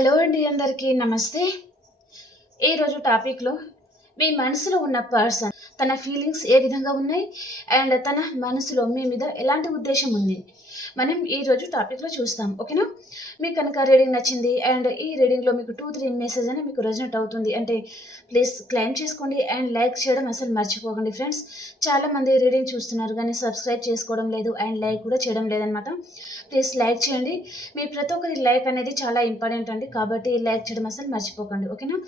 Hello అండి అందరికీ నమస్తే. ఈరోజు టాపిక్లో మీ మనసులో ఉన్న పర్సన్ తన ఫీలింగ్స్ ఏ విధంగా ఉన్నాయి? అండ్ తన మనసులో మీ మీద ఎలాంటి ఉద్దేశం ఉంది? మనం ఈరోజు టాపిక్లో చూస్తాం ఓకేనా? మీకు కనుక రీడింగ్ నచ్చింది అండ్ ఈ రీడింగ్లో మీకు టూ త్రీ మెసేజ్ అని మీకు రెజనెట్ అవుతుంది అంటే ప్లీజ్ క్లైమ్ చేసుకోండి అండ్ లైక్ చేయడం అసలు మర్చిపోకండి ఫ్రెండ్స్ చాలామంది రీడింగ్ చూస్తున్నారు కానీ సబ్స్క్రైబ్ చేసుకోవడం లేదు అండ్ లైక్ కూడా చేయడం లేదనమాట ప్లీజ్ లైక్ చేయండి. మీ ప్రతి ఒక్కరి లైక్ అనేది చాలా ఇంపార్టెంట్ అండి కాబట్టి లైక్ చేయడం అసలు మర్చిపోకండి ఓకేనా?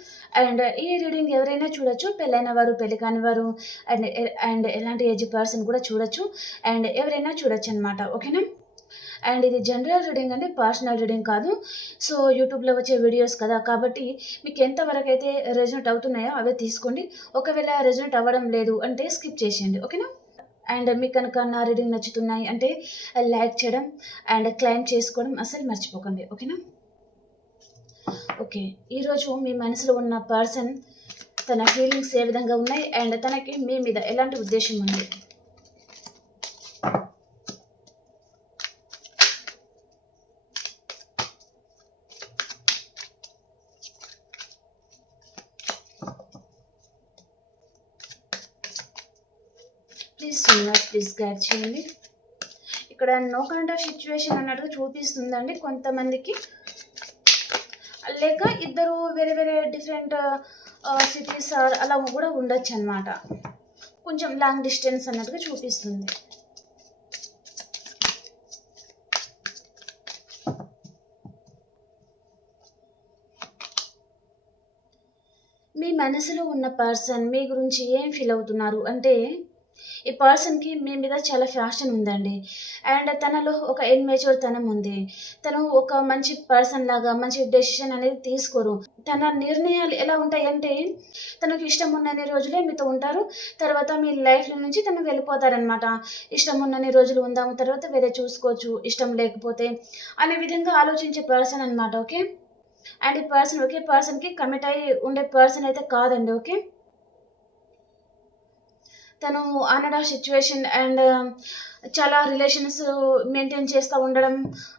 అండ్ ఈ రీడింగ్ ఎవరైనా చూడొచ్చు పెళ్ళైన వారు పెళ్ళి కాని వారు అండ్ అండ్ ఎలాంటి ఏజ్ పర్సన్ కూడా చూడొచ్చు అండ్ ఎవరైనా చూడొచ్చు అనమాట ఓకేనా? అండ్ ఇది జనరల్ రీడింగ్ అంటే పర్సనల్ రీడింగ్ కాదు. సో యూట్యూబ్లో వచ్చే వీడియోస్ కదా కాబట్టి మీకు ఎంతవరకు అయితే రెజనెట్ అవుతున్నాయో అవే తీసుకోండి. ఒకవేళ రెజనెట్ అవ్వడం లేదు అంటే స్కిప్ చేసేయండి ఓకేనా? అండ్ మీకు కనుక నా రీడింగ్ నచ్చుతున్నాయి అంటే లైక్ చేయడం అండ్ క్లైమ్ చేసుకోవడం అసలు మర్చిపోకండి ఓకేనా? ఓకే ఈరోజు మీ మనసులో ఉన్న పర్సన్ తన ఫీలింగ్స్ ఏ విధంగా ఉన్నాయి అండ్ తనకి మీ మీద ఎలాంటి ఉద్దేశం ఉంది? ప్లీజ్ ప్లీజ్ గైడ్ చేయండి. ఇక్కడ నో కరెంట్ ఆఫ్ సిచ్యువేషన్ అన్నట్టుగా చూపిస్తుందండి కొంతమందికి. లేక ఇద్దరు వేరే వేరే డిఫరెంట్ సిటీస్ అలా కూడా ఉండొచ్చు అనమాట కొంచెం లాంగ్ డిస్టెన్స్ అన్నట్టుగా చూపిస్తుంది. మీ మనసులో ఉన్న పర్సన్ మీ గురించి ఏం ఫీల్ అవుతున్నారు? అంటే ఈ పర్సన్కి మీ మీద చాలా ఫ్యాషన్ ఉందండి. అండ్ తనలో ఒక ఇన్మేచ్యూర్ తనం ఉంది. తను ఒక మంచి పర్సన్ లాగా మంచి డెసిషన్ అనేది తీసుకోరు. తన నిర్ణయాలు ఎలా ఉంటాయంటే తనకు ఇష్టం ఉన్నన్ని రోజులే మీతో ఉంటారు. తర్వాత మీ లైఫ్లో నుంచి తను వెళ్ళిపోతారనమాట ఇష్టం ఉన్నన్ని రోజులు ఉందాము తర్వాత వేరే చూసుకోవచ్చు. ఇష్టం లేకపోతే అనే విధంగా ఆలోచించే పర్సన్ అనమాట ఓకే? అండ్ ఈ పర్సన్ ఒకే పర్సన్కి కమిట్ అయ్యి ఉండే పర్సన్ అయితే కాదండి ఓకే? తను ఆనడా సిచ్యువేషన్ అండ్ చాలా రిలేషన్స్ మెయింటైన్ చేస్తూ ఉండడం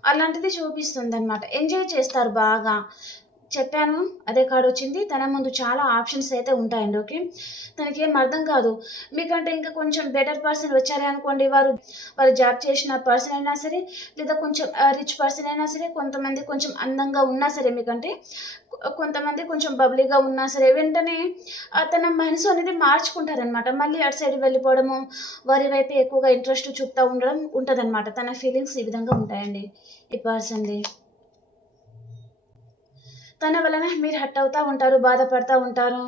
అలాంటిది చూపిస్తుంది అనమాట ఎంజాయ్ చేస్తారు బాగా. చెప్పాను అదే కార్డు వచ్చింది. తన ముందు చాలా ఆప్షన్స్ అయితే ఉంటాయండి ఓకే? తనకి ఏం అర్థం కాదు. మీకంటే ఇంకా కొంచెం బెటర్ పర్సన్ వచ్చారే అనుకోండి వారు వారు జాబ్ చేసిన పర్సన్ అయినా సరే లేదా కొంచెం రిచ్ పర్సన్ అయినా సరే కొంతమంది కొంచెం అందంగా ఉన్నా సరే మీకంటే కొంతమంది కొంచెం బబ్లీగా ఉన్నా సరే వెంటనే తన మనసు అనేది మార్చుకుంటారనమాట మళ్ళీ అటు సైడ్ వెళ్ళిపోవడము వారి వైపు ఎక్కువగా ఇంట్రెస్ట్ చూపుతూ ఉండడం ఉంటుందన్నమాట. తన ఫీలింగ్స్ ఈ విధంగా ఉంటాయండి ఈ పర్సన్ది. తన వలన మీరు హట్ అవుతూ ఉంటారు బాధపడుతూ ఉంటారు.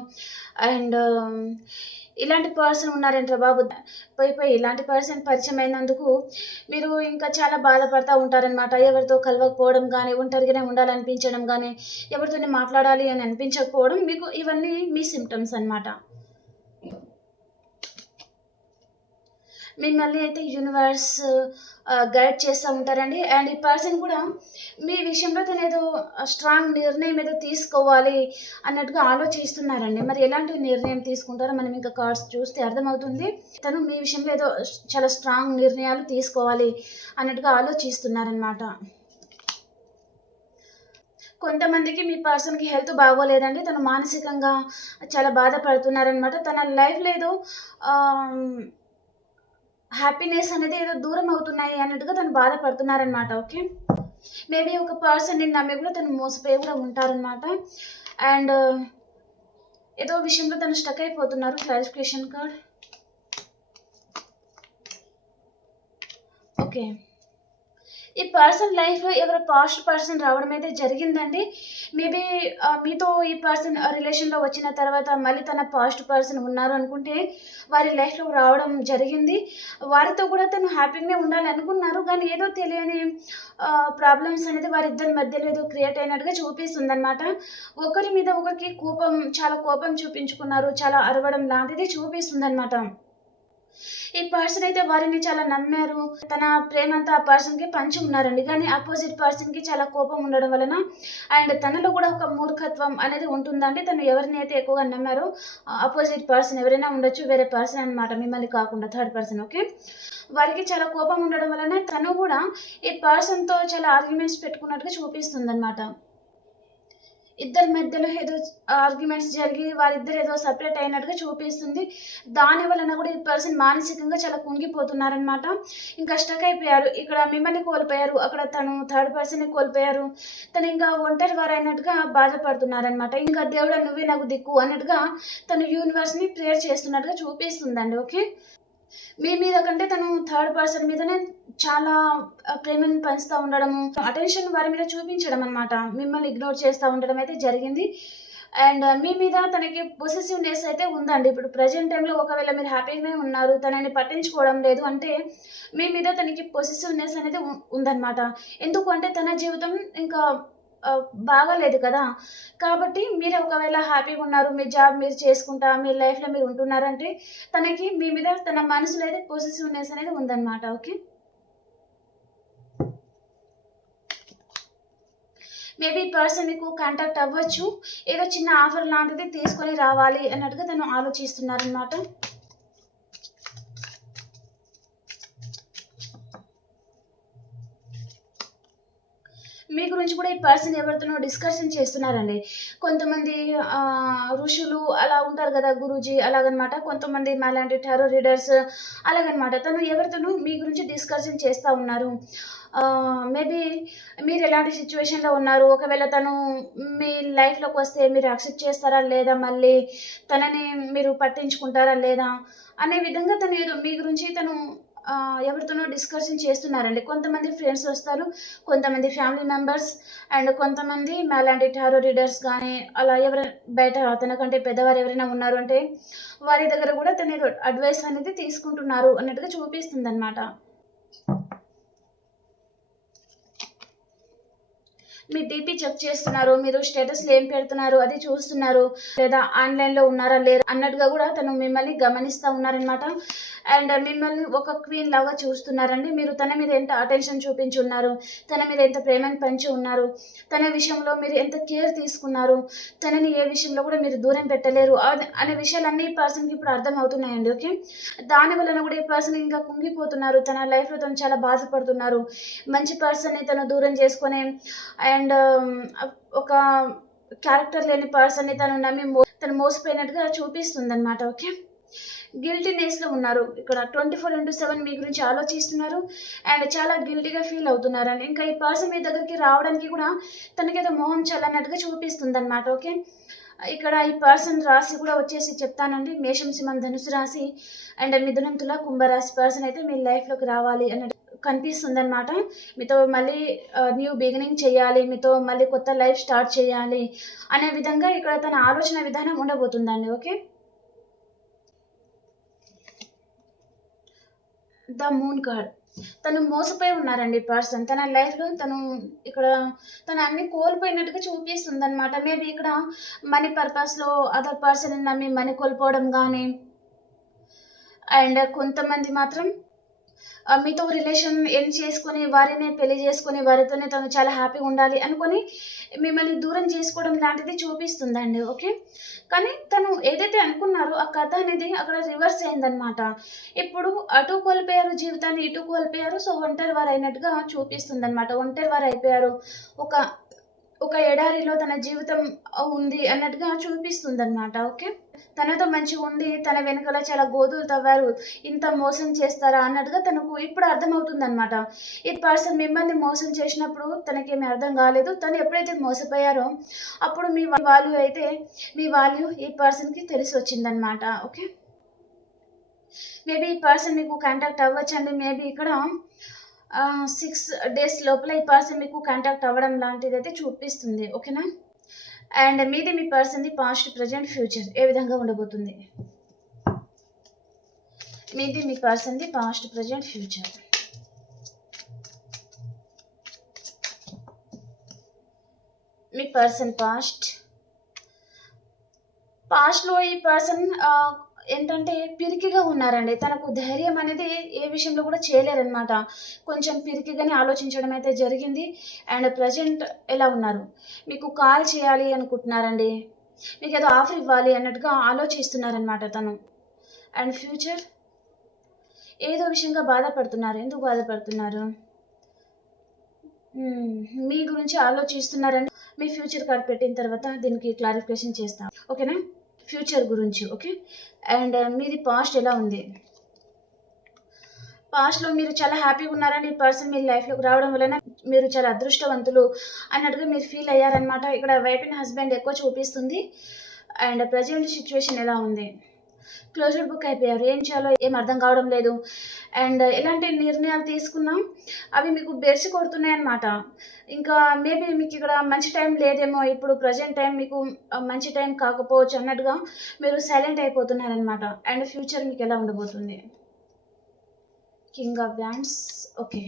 అండ్ um, ఇలాంటి పర్సన్ ఉన్నారంటారా బాబు. పోయి పోయి ఇలాంటి పర్సన్ పరిచయం అయినందుకు మీరు ఇంకా చాలా బాధపడుతూ ఉంటారనమాట ఎవరితో కలవకపోవడం కానీ ఒంటరిగానే ఉండాలనిపించడం కానీ ఎవరితోనే మాట్లాడాలి అని అనిపించకపోవడం మీకు ఇవన్నీ మీ సిమ్టమ్స్ అనమాట మిమ్మల్ని అయితే యూనివర్స్ గైడ్ చేస్తూ ఉంటారండి. అండ్ ఈ పర్సన్ కూడా మీ విషయంలో తను ఏదో స్ట్రాంగ్ నిర్ణయం ఏదో తీసుకోవాలి అన్నట్టుగా ఆలోచిస్తున్నారండి. మరి ఎలాంటి నిర్ణయం తీసుకుంటారో మనం ఇంకా కార్డ్స్ చూస్తే అర్థమవుతుంది. తను మీ విషయంలో ఏదో చాలా స్ట్రాంగ్ నిర్ణయాలు తీసుకోవాలి అన్నట్టుగా ఆలోచిస్తున్నారనమాట కొంతమందికి మీ పర్సన్కి హెల్త్ బాగోలేదండి. తను మానసికంగా చాలా బాధపడుతున్నారనమాట తన లైఫ్లో ఏదో హ్యాపీనెస్ అనేది ఏదో దూరం అవుతున్నాయి అన్నట్టుగా తను బాధపడుతున్నారనమాట ఓకే మేబీ ఒక పర్సన్ని నమ్మి కూడా తను మోసపోయి కూడా ఉంటారనమాట అండ్ uh, ఏదో విషయంలో తను స్టక్ అయిపోతున్నారు క్లారిఫికేషన్ కార్డ్ ఓకే ఈ పర్సన్ లైఫ్లో ఎవరు పాస్ట్ పర్సన్ రావడం అయితే జరిగిందండి. మేబీ మీతో ఈ పర్సన్ రిలేషన్లో వచ్చిన తర్వాత మళ్ళీ తన పాస్ట్ పర్సన్ ఉన్నారు అనుకుంటే వారి లైఫ్లో రావడం జరిగింది. వారితో కూడా తను హ్యాపీగానే ఉండాలి అనుకున్నారు. కానీ ఏదో తెలియని ప్రాబ్లమ్స్ అనేది వారిద్దరి మధ్యలో ఏదో క్రియేట్ అయినట్టుగా చూపిస్తుంది అనమాట ఒకరి మీద ఒకరికి కోపం చాలా కోపం చూపించుకున్నారు. చాలా అరవడం లాంటిది చూపిస్తుంది అనమాట ఈ పర్సన్ అయితే వారిని చాలా నమ్మారు. తన ప్రేమ అంతా ఆ పర్సన్కి పంచి ఉన్నారండి. కానీ ఆపోజిట్ పర్సన్కి చాలా కోపం ఉండడం వలన అండ్ తనలో కూడా ఒక మూర్ఖత్వం అనేది ఉంటుందండి. తను ఎవరిని అయితే ఎక్కువగా నమ్మారో ఆపోజిట్ పర్సన్ ఎవరైనా ఉండొచ్చు వేరే పర్సన్ అనమాట మిమ్మల్ని కాకుండా థర్డ్ పర్సన్ ఓకే వారికి చాలా కోపం ఉండడం వలన తను కూడా ఈ పర్సన్తో చాలా ఆర్గ్యుమెంట్స్ పెట్టుకున్నట్టుగా చూపిస్తుంది అనమాట ఇద్దరి మధ్యలో ఏదో ఆర్గ్యుమెంట్స్ జరిగి వారిద్దరు ఏదో సపరేట్ అయినట్టుగా చూపిస్తుంది. దాని వలన కూడా ఈ పర్సన్ మానసికంగా చాలా కుంగిపోతున్నారనమాట ఇంకా స్టక్ అయిపోయారు. ఇక్కడ మిమ్మల్ని కోల్పోయారు. అక్కడ తను థర్డ్ పర్సన్ని కోల్పోయారు. తను ఇంకా ఒంటరి వారు అయినట్టుగా బాధపడుతున్నారనమాట ఇంకా దేవుడు నువ్వే నాకు దిక్కు అన్నట్టుగా తను యూనివర్స్ని ప్రేయర్ చేస్తున్నట్టుగా చూపిస్తుందండి. ఓకే మీ మీద కంటే తను థర్డ్ పర్సన్ మీదనే చాలా ప్రేమను పంచుతూ ఉండడము అటెన్షన్ వారి మీద చూపించడం అనమాట మిమ్మల్ని ఇగ్నోర్ చేస్తూ ఉండడం అయితే జరిగింది. అండ్ మీ మీద తనకి పొసెసివ్నెస్ అయితే ఉందండి. ఇప్పుడు ప్రజెంట్ టైంలో ఒకవేళ మీరు హ్యాపీగానే ఉన్నారు తనని పట్టించుకోవడం లేదు అంటే మీ మీద తనకి పొసెసివ్నెస్ అనేది ఉందన్నమాట. ఎందుకు అంటే తన జీవితం ఇంకా బాగాలేదు కదా. కాబట్టి మీరు ఒకవేళ హ్యాపీగా ఉన్నారు మీ జాబ్ మీరు చేసుకుంటా మీ లైఫ్లో మీరు ఉంటున్నారంటే తనకి మీ మీద తన మనసులో అయితే పొసెసివ్నెస్ అనేది ఉందన్నమాట ఓకే? మేబీ పర్సన్ మీకు కాంటాక్ట్ అవ్వచ్చు. ఏదో చిన్న ఆఫర్ లాంటిది తీసుకొని రావాలి అన్నట్టుగా తను ఆలోచిస్తున్నారనమాట మీ గురించి కూడా ఈ పర్సన్ ఎవరితోనో డిస్కషన్ చేస్తున్నారండి. కొంతమంది ఋషులు అలా ఉంటారు కదా గురూజీ అలాగనమాట. కొంతమంది మాలాంటి టారో రీడర్స్ అలాగనమాట. తను ఎవరితోనూ మీ గురించి డిస్కషన్ చేస్తూ ఉన్నారు. మేబీ మీరు ఎలాంటి సిచ్యువేషన్లో ఉన్నారు? ఒకవేళ తను మీ లైఫ్లోకి వస్తే మీరు యాక్సెప్ట్ చేస్తారా లేదా? మళ్ళీ తనని మీరు పట్టించుకుంటారా లేదా? అనే విధంగా తను ఏదో మీ గురించి తను ఎవరితోనో డిస్కషన్ చేస్తున్నారండి. కొంతమంది ఫ్రెండ్స్ వస్తారు కొంతమంది ఫ్యామిలీ మెంబర్స్ అండ్ కొంతమంది మాలాంటి టారో రీడర్స్ కానీ అలా ఎవరైనా బయట తనకంటే పెద్దవారు ఎవరైనా ఉన్నారు అంటే వారి దగ్గర కూడా తన అడ్వైస్ అనేది తీసుకుంటున్నారు అన్నట్టుగా చూపిస్తుంది అనమాట మీ డీపీ చెక్ చేస్తున్నారు మీరు స్టేటస్లు ఏం పెడుతున్నారు అది చూస్తున్నారు లేదా ఆన్లైన్లో ఉన్నారా లేరా అన్నట్టుగా కూడా తను మిమ్మల్ని గమనిస్తూ ఉన్నారనమాట అండ్ మిమ్మల్ని ఒక క్వీన్ లాగా చూస్తున్నారండి. మీరు తన మీద ఎంత అటెన్షన్ చూపించి ఉన్నారు తన మీద ఎంత ప్రేమను పంచి ఉన్నారు? తన విషయంలో మీరు ఎంత కేర్ తీసుకున్నారు? తనని ఏ విషయంలో కూడా మీరు దూరం పెట్టలేరు. అనే విషయాలన్నీ ఈ పర్సన్కి ఇప్పుడు అర్థం అవుతున్నాయండి ఓకే? దాని వలన కూడా ఈ పర్సన్ ఇంకా కుంగిపోతున్నారు. తన లైఫ్లో తను చాలా బాధపడుతున్నారు. మంచి పర్సన్ని తను దూరం చేసుకొని అండ్ ఒక క్యారెక్టర్ లేని పర్సన్ని తను నమ్మి తను మోసపోయినట్టుగా చూపిస్తుంది అనమాట ఓకే? గిల్టీనెస్లో ఉన్నారు. ఇక్కడ ట్వంటీ ఫోర్ ఇంటూ సెవెన్ మీ గురించి ఆలోచిస్తున్నారు. అండ్ చాలా గిల్టీగా ఫీల్ అవుతున్నారండి ఇంకా ఈ పర్సన్ మీ దగ్గరికి రావడానికి కూడా తనకేదో మోహం చల్లనట్టుగా చూపిస్తుంది అనమాట ఓకే ఇక్కడ ఈ పర్సన్ రాశి కూడా వచ్చేసి చెప్తానండి. మేషం సింహం ధనుసు రాశి అండ్ మిథునం తుల కుంభరాశి పర్సన్ అయితే మీ లైఫ్లోకి రావాలి అన్నట్టు కనిపిస్తుంది అనమాట మీతో మళ్ళీ న్యూ బిగినింగ్ చేయాలి. మీతో మళ్ళీ కొత్త లైఫ్ స్టార్ట్ చేయాలి అనే విధంగా ఇక్కడ తన ఆలోచన విధానం ఉండబోతుందండి. ఓకే ద మూన్ కార్డ్ తను మోసపోయి ఉన్నారండి పర్సన్. తన లైఫ్లో తను ఇక్కడ తను అన్ని కోల్పోయినట్టుగా చూపిస్తుంది అనమాట మేబీ ఇక్కడ మనీ పర్పస్లో అదర్ పర్సన్ నమ్మి మనీ కోల్పోవడం కానీ అండ్ కొంతమంది మాత్రం మీతో రిలేషన్ ఎండ్ చేసుకొని వారినే పెళ్ళి చేసుకొని వారితోనే తను చాలా హ్యాపీగా ఉండాలి అనుకొని మిమ్మల్ని దూరం చేసుకోవడం లాంటిది చూపిస్తుందండి ఓకే? కానీ తను ఏదైతే అనుకున్నారో ఆ కథ అనేది అక్కడ రివర్స్ అయిందనమాట ఇప్పుడు అటు కోల్పోయారు జీవితాన్ని ఇటు కోల్పోయారు సో ఒంటరి వారు అయినట్టుగా చూపిస్తుంది అనమాట ఒంటరి వారు అయిపోయారు. ఒక ఒక ఎడారిలో తన జీవితం ఉంది అన్నట్టుగా చూపిస్తుంది అనమాట ఓకే? తనతో మంచిగా ఉండి తన వెనుకల చాలా గోధులు తవ్వారు ఇంత మోసం చేస్తారా అన్నట్టుగా తనకు ఇప్పుడు అర్థమవుతుంది అనమాట ఈ పర్సన్ మిమ్మల్ని మోసం చేసినప్పుడు తనకేమీ అర్థం కాలేదు తను ఎప్పుడైతే మోసపోయారో అప్పుడు మీ వాల్యూ అయితే మీ వాల్యూ ఈ పర్సన్కి తెలిసి వచ్చిందనమాట ఓకే? మేబీ ఈ పర్సన్ మీకు కాంటాక్ట్ అవ్వచ్చండి మేబీ ఇక్కడ సిక్స్ డేస్ లోపల ఈ పర్సన్ మీకు కాంటాక్ట్ అవ్వడం లాంటిది అయితే చూపిస్తుంది ఓకేనా? అండ్ మీది మీ పర్సన్ది పాస్ట్ ప్రజెంట్ ఫ్యూచర్ ఏ విధంగా ఉండబోతుంది? మీది మీ పర్సన్ది పాస్ట్ ప్రజెంట్ ఫ్యూచర్ మీ పర్సన్ పాస్ట్ పాస్ట్లో ఈ పర్సన్ ఏంటంటే పిరికిగా ఉన్నారండి. తనకు ధైర్యం అనేది ఏ విషయంలో కూడా చేయలేరనమాట కొంచెం పిరికిగానే ఆలోచించడం అయితే జరిగింది. అండ్ ప్రజెంట్ ఎలా ఉన్నారు? మీకు కాల్ చేయాలి అనుకుంటున్నారండి. మీకు ఏదో ఆఫర్ ఇవ్వాలి అన్నట్టుగా ఆలోచిస్తున్నారనమాట తను. And future? ఏదో విషయంగా బాధపడుతున్నారు. ఎందుకు బాధపడుతున్నారు? మీ గురించి ఆలోచిస్తున్నారండి. మీ ఫ్యూచర్ కార్డ్ పెట్టిన తర్వాత దీనికి క్లారిఫికేషన్ చేస్తాం. ఓకేనా? ఫ్యూచర్ గురించి ఓకే? అండ్ uh, మీది పాస్ట్ ఎలా ఉంది? పాస్ట్లో మీరు చాలా హ్యాపీగా ఉన్నారని ఈ పర్సన్ మీ లైఫ్లోకి రావడం వలన మీరు చాలా అదృష్టవంతులు అన్నట్టుగా మీరు ఫీల్ అయ్యారనమాట ఇక్కడ వైఫ్ అండ్ హస్బెండ్ ఎక్కువ చూపిస్తుంది. అండ్ ప్రజెంట్ సిచ్యువేషన్ ఎలా ఉంది? క్లోజర్ బుక్ అయిపోయారు. ఏం చేయాలో ఏం అర్థం కావడం లేదు. అండ్ ఎలాంటి నిర్ణయాలు తీసుకున్నా? అవి మీకు బెరిచి కొడుతున్నాయి అనమాట ఇంకా మేబీ మీకు ఇక్కడ మంచి టైం లేదేమో. ఇప్పుడు ప్రజెంట్ టైం మీకు మంచి టైం కాకపోవచ్చు అన్నట్టుగా మీరు సైలెంట్ అయిపోతున్నారనమాట అండ్ ఫ్యూచర్ మీకు ఎలా ఉండబోతుంది? King of bands okay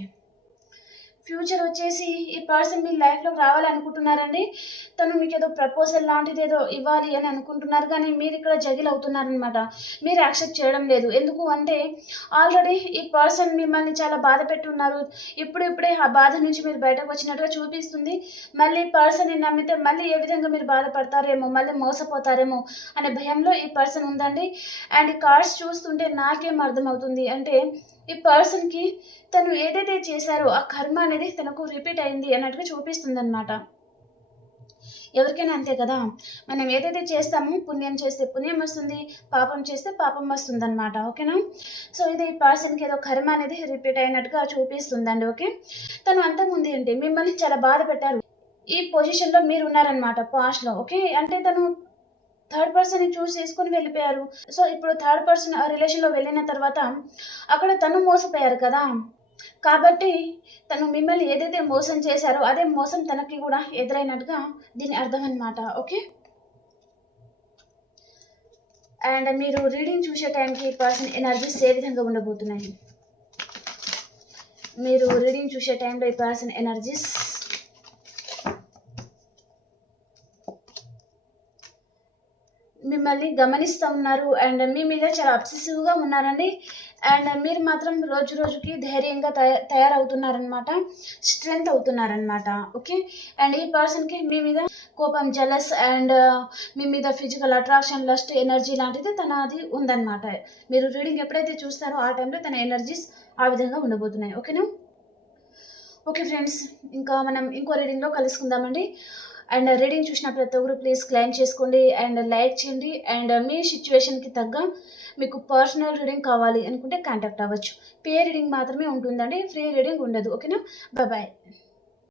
future వచ్చేసి ఈ పర్సన్ మీ లైఫ్లోకి రావాలనుకుంటున్నారండి. తను మీకు ఏదో ప్రపోజల్ లాంటిది ఏదో ఇవ్వాలి అని అనుకుంటున్నారు. కానీ మీరు ఇక్కడ జగిల్ అవుతున్నారనమాట మీరు యాక్సెప్ట్ చేయడం లేదు. ఎందుకు అంటే ఆల్రెడీ ఈ పర్సన్ మిమ్మల్ని చాలా బాధ పెట్టున్నారు ఇప్పుడు ఇప్పుడే ఆ బాధ నుంచి మీరు బయటకు వచ్చినట్టుగా చూపిస్తుంది. మళ్ళీ పర్సన్ని నమ్మితే మళ్ళీ ఏ విధంగా మీరు బాధపడతారేమో మళ్ళీ మోసపోతారేమో అనే భయంలో ఈ పర్సన్ ఉందండి. అండ్ కార్డ్స్ చూస్తుంటే నాకేం అర్థమవుతుంది అంటే ఈ పర్సన్కి తను ఏదైతే చేశారో ఆ కర్మ అనేది తనకు రిపీట్ అయింది అన్నట్టుగా చూపిస్తుంది అనమాట ఎవరికైనా అంతే కదా? మనం ఏదైతే చేస్తామో పుణ్యం చేస్తే పుణ్యం వస్తుంది పాపం చేస్తే పాపం వస్తుంది అనమాట ఓకేనా? సో ఇది ఈ పర్సన్కి ఏదో కర్మ అనేది రిపీట్ అయినట్టుగా చూపిస్తుందండి ఓకే? తను అంతకుముందు ఏంటి? మిమ్మల్ని చాలా బాధ పెట్టారు. ఈ పొజిషన్లో మీరు ఉన్నారనమాట పాస్ట్లో ఓకే? అంటే తను థర్డ్ పర్సన్ని చూస్ చేసుకుని వెళ్ళిపోయారు. సో ఇప్పుడు థర్డ్ పర్సన్ ఆ రిలేషన్లో వెళ్ళిన తర్వాత అక్కడ తను మోసపోయారు కదా. కాబట్టి తను మిమ్మల్ని ఏదైతే మోసం చేశారో అదే మోసం తనకి కూడా ఎదురైనట్టుగా దీని అర్థం అనమాట ఓకే అండ్ మీరు రీడింగ్ చూసే టైంకి పర్సన్ ఎనర్జీస్ ఏ విధంగా ఉండబోతున్నాయి? మీరు రీడింగ్ చూసే టైంలో ఈ పర్సన్ ఎనర్జీస్ మిమ్మల్ని గమనిస్తూ ఉన్నారు అండ్ మీ మీద చాలా అబ్సెసివ్గా ఉన్నారండి అండ్ మీరు మాత్రం రోజు రోజుకి ధైర్యంగా తయా తయారవుతున్నారనమాట స్ట్రెంగ్త్ అవుతున్నారనమాట ఓకే? అండ్ ఈ పర్సన్కి మీ మీద కోపం జలస్ అండ్ మీ మీద ఫిజికల్ అట్రాక్షన్ లస్ట్ ఎనర్జీ లాంటిది తన అది ఉందన్నమాట. మీరు రీడింగ్ ఎప్పుడైతే చూస్తారో ఆ టైంలో తన ఎనర్జీస్ ఆ విధంగా ఉండబోతున్నాయి ఓకేనా? ఓకే ఫ్రెండ్స్ ఇంకా మనం ఇంకో రీడింగ్లో కలుసుకుందామండి. అండ్ రీడింగ్ చూసిన ప్రతి ఒక్కరు ప్లీజ్ క్లైమ్ చేసుకోండి అండ్ లైక్ చేయండి. అండ్ మీ సిచ్యువేషన్కి తగ్గ మీకు పర్సనల్ రీడింగ్ కావాలి అనుకుంటే కాంటాక్ట్ అవ్వచ్చు. పే రీడింగ్ మాత్రమే ఉంటుందండి. ఫ్రీ రీడింగ్ ఉండదు. ఓకేనా బాయ్